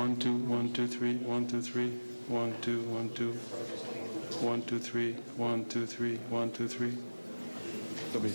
1, 2, 1, 2, 3, 1, 2, 3, 1, 2, 1, 2, 1, 2, 3, 1, 2, 3, 1, 2, 3. Dobrý.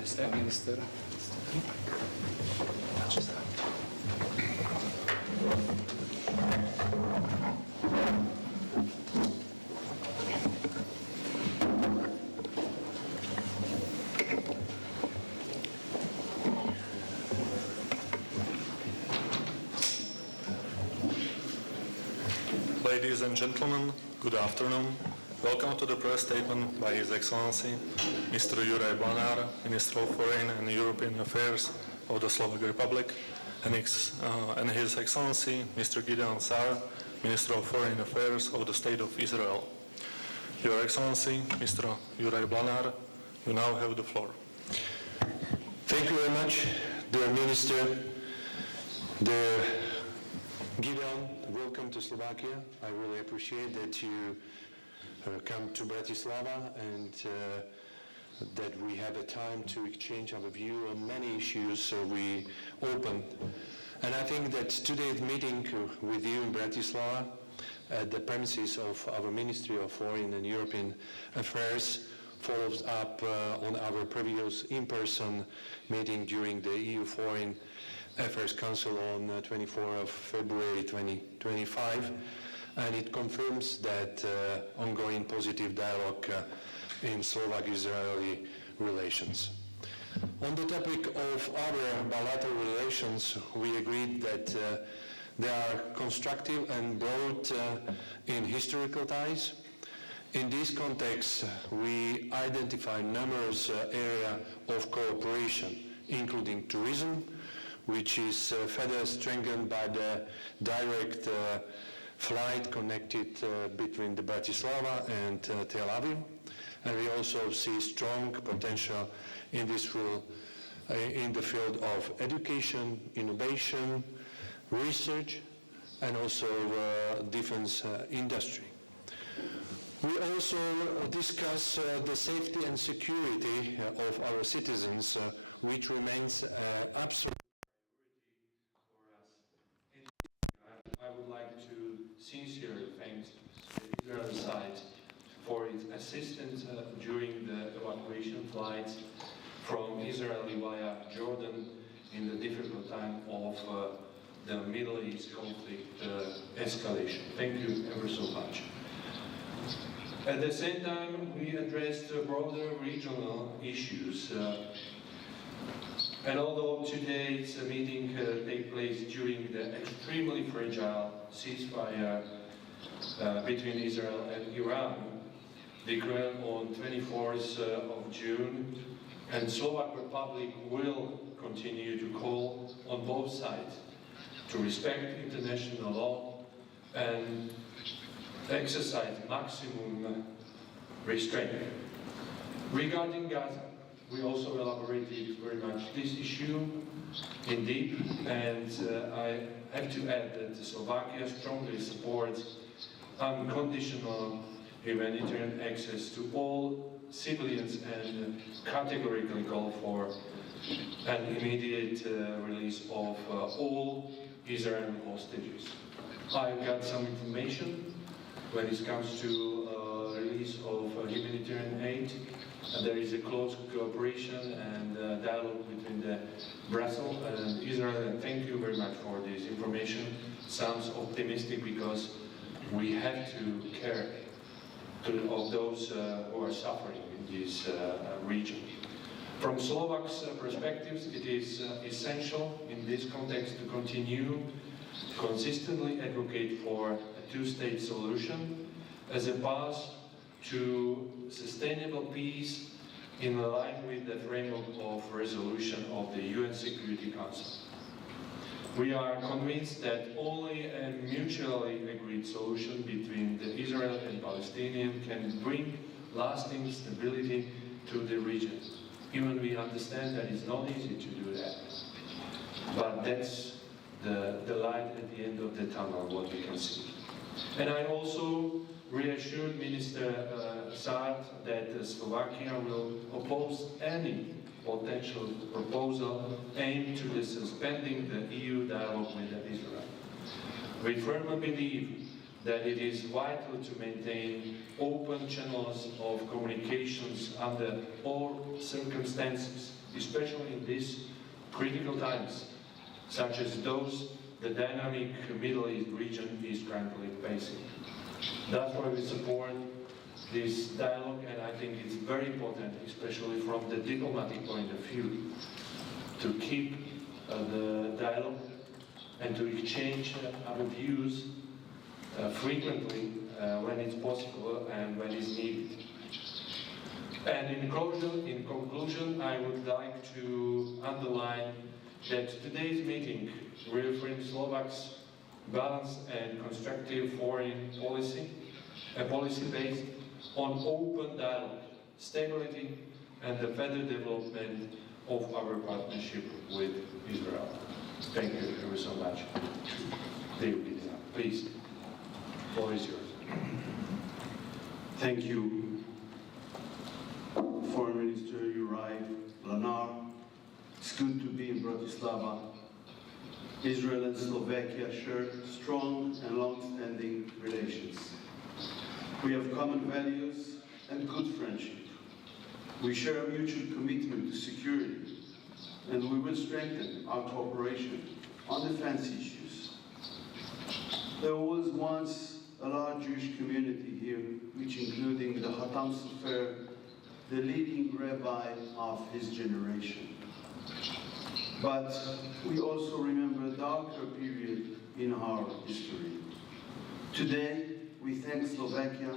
Minister. Ladies and gentlemen, good afternoon. Welcome to the press statement by His Excellency Mr. Juraj Blanár, Minister of Foreign and European Affairs of the Slovak Republic, and His Excellency Mr. Gideon, Minister of Foreign Affairs of the State of Israel. Your Excellency, Mr. Juraj Blanár, you now have the floor. Thank you very much, dear Minister. Dear Gideon, welcome to Slovakia. I really appreciate that you come to Bratislava and that we have a time to exchange our view on many issues we open. And I think that today's meeting with you in Bratislava at the premises of our Ministry of Foreign and European Affairs follows up on our previous in-person meeting during the EU Foreign Affairs Council on 24th of February 2025, and it confirms that ongoing positive dialogue in Slovak-Israeli relations. On the topic of our bilateral relations, we agreed that they are constructive and broad in historical ties. In this context, we identify numerous areas of cooperation, including tourism, which is further strengthened by the direct flight connected between the Bratislava and Tel Aviv. And we also see strong potential in this field, in the field of education, innovation, research, and also defense industry. We also discuss the safety and security of our citizens, which remains absolute. I would like to sincerely thank the Israeli side for its assistance during the evacuation flights from Israel via Jordan in the difficult time of the Middle East conflict escalation. Thank you ever so much. At the same time, we addressed broader regional issues. And although today's meeting takes place during the extremely fragile ceasefire between Israel and Iran, declared on 24th of June, and Slovak Republic will continue to call on both sides to respect international law and exercise maximum restraint. Regarding Gaza, we also elaborated very much this issue in deep, and I have to add that Slovakia strongly supports unconditional humanitarian access to all civilians and categorically call for an immediate release of all Israeli hostages. I've got some information when it comes to release of humanitarian aid. There is a close cooperation and dialogue between the Brussels and Israel, and thank you very much for this information. Sounds optimistic because we have to care of those who are suffering in this region. From Slovak's perspectives, it is essential in this context to continue consistently advocate for a two-state solution as a path to sustainable peace in line with the framework of resolution of the UN Security Council. We are convinced that only a mutually agreed solution between the Israel and Palestinians can bring lasting stability to the region. Even we understand that it's not easy to do that. But that's the light at the end of the tunnel, what we can see. And I also reassured Minister Saad that Slovakia will oppose any potential proposal aimed to the suspending the EU dialogue with Israel. We firmly believe that it is vital to maintain open channels of communications under all circumstances, especially in these critical times, such as those the dynamic Middle East region is currently facing. That's why we support this dialogue, and I think it's very important, especially from the diplomatic point of view, to keep the dialogue and to exchange our views frequently when it's possible and when it's needed. And in conclusion, I would like to underline that today's meeting reaffirms Slovak's balanced and constructive foreign policy, a policy based on open dialogue, stability, and the further development of our partnership with Israel. Thank you very so much. Dear Gideon, please, the floor is yours. Thank you, Foreign Minister Juraj, Blanár. It's good to be in Bratislava. Israel and Slovakia share strong and long-standing relations. We have common values and good friendship. We share a mutual commitment to security, and we will strengthen our cooperation on defense issues. There was once a large Jewish community here, which including the Hatam Sofer, the leading rabbi of his generation. But we also remember a darker period in our history. Today, we thank Slovakia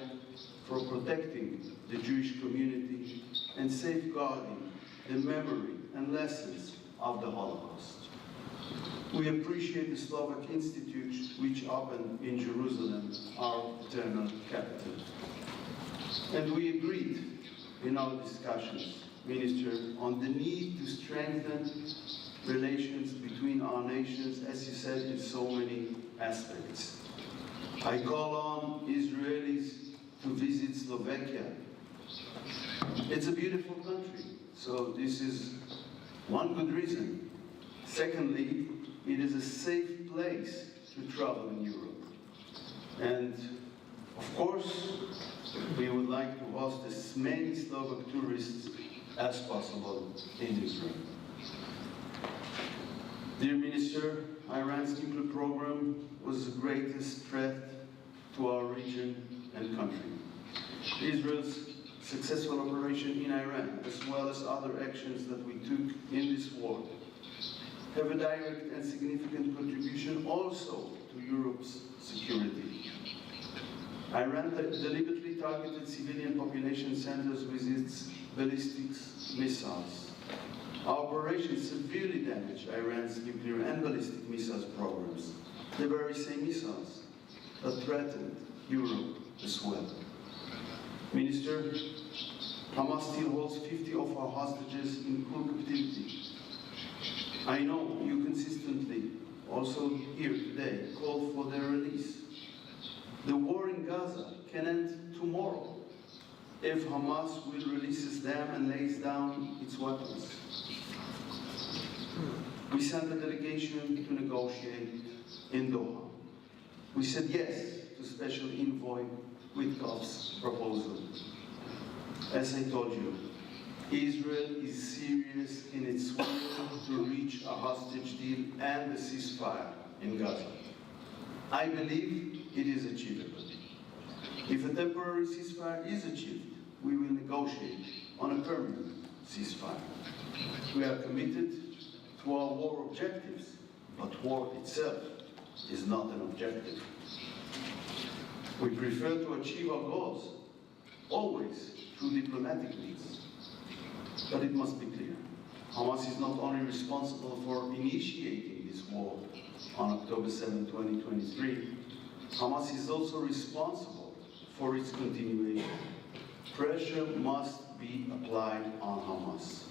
for protecting the Jewish community and safeguarding the memory and lessons of the Holocaust. We appreciate the Slovak Institute, which opened in Jerusalem, our eternal capital. And we agreed in our discussions, Minister, on the need to strengthen relations between our nations, as you said, in so many aspects. I call on Israelis to visit Slovakia. It's a beautiful country, so this is one good reason. Secondly, it is a safe place to travel in Europe. And of course, we would like to host as many Slovak tourists as possible in Israel. Dear Minister, Iran's nuclear program was the greatest threat to our region and country. Israel's successful operation in Iran, as well as other actions that we took in this war, have a direct and significant contribution also to Europe's security. Iran deliberately targeted civilian population centers with its ballistic missiles. Our operation severely damaged Iran's nuclear and ballistic missiles programs, the very same missiles that threatened Europe as well. Minister, Hamas still holds 50 of our hostages in full captivity. I know you consistently, also here today, call for their release. The war in Gaza can end tomorrow if Hamas will releases them and lays down its weapons. We sent a delegation to negotiate in Doha. We said yes to Special Envoy Witkoff's proposal. As I told you, Israel is serious in its will to reach a hostage deal and a ceasefire in Gaza. I believe it is achievable. If a temporary ceasefire is achieved, we will negotiate on a permanent ceasefire. We are committed to our war objectives, but war itself is not an objective. We prefer to achieve our goals, always through diplomatic means. But it must be clear, Hamas is not only responsible for initiating this war on October 7, 2023, Hamas is also responsible for its continuation. Pressure must be applied on Hamas.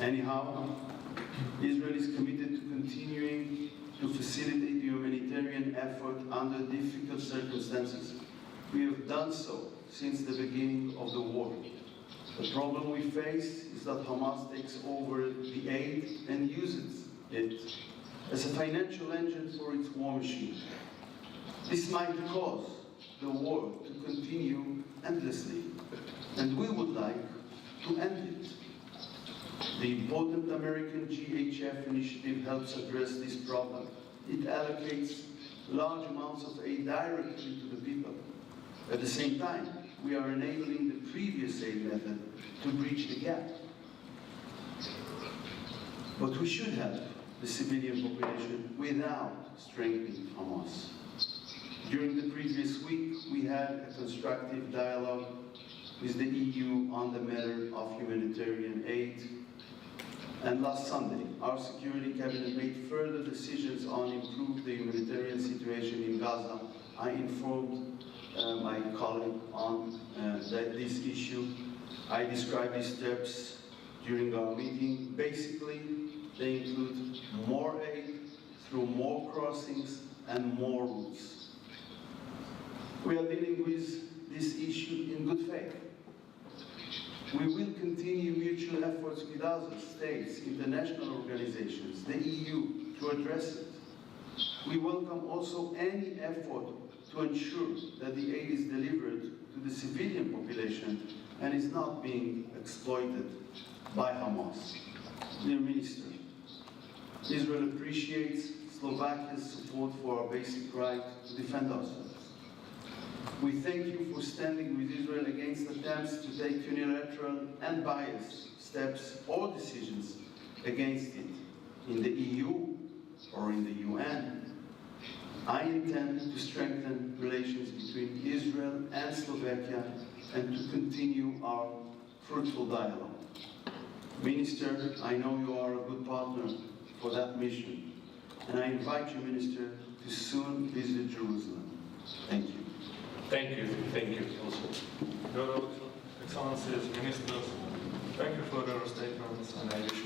Anyhow, Israel is committed to continuing to facilitate the humanitarian effort under difficult circumstances. We have done so since the beginning of the war. The problem we face is that Hamas takes over the aid and uses it as a financial engine for its war machine. This might cause the war to continue endlessly, and we would like to end it. The important American GHF initiative helps address this problem. It allocates large amounts of aid directly to the people. At the same time, we are enabling the previous aid method to bridge the gap. But we should help the civilian population without strengthening Hamas. During the previous week, we had a constructive dialogue with the EU on the matter of humanitarian aid. And last Sunday, our Security Cabinet made further decisions on improving the humanitarian situation in Gaza. I informed my colleague on this issue. I described these steps during our meeting. Basically, they include more aid through more crossings and more routes. We are dealing with this issue in good faith. We will continue mutual efforts with other states, international organizations, the EU, to address it. We welcome also any effort to ensure that the aid is delivered to the civilian population and is not being exploited by Hamas. Dear Minister, Israel appreciates Slovakia's support for our basic right to defend ourselves. We thank you for standing with Israel against attempts to take unilateral and biased steps or decisions against it in the EU or in the UN. I intend to strengthen relations between Israel and Slovakia and to continue our fruitful dialogue. Minister, I know you are a good partner for that mission, and I invite you, Minister, to soon visit Jerusalem. Thank you. Thank you also. Your Excellencies, Ministers, thank you for your statements, and I wish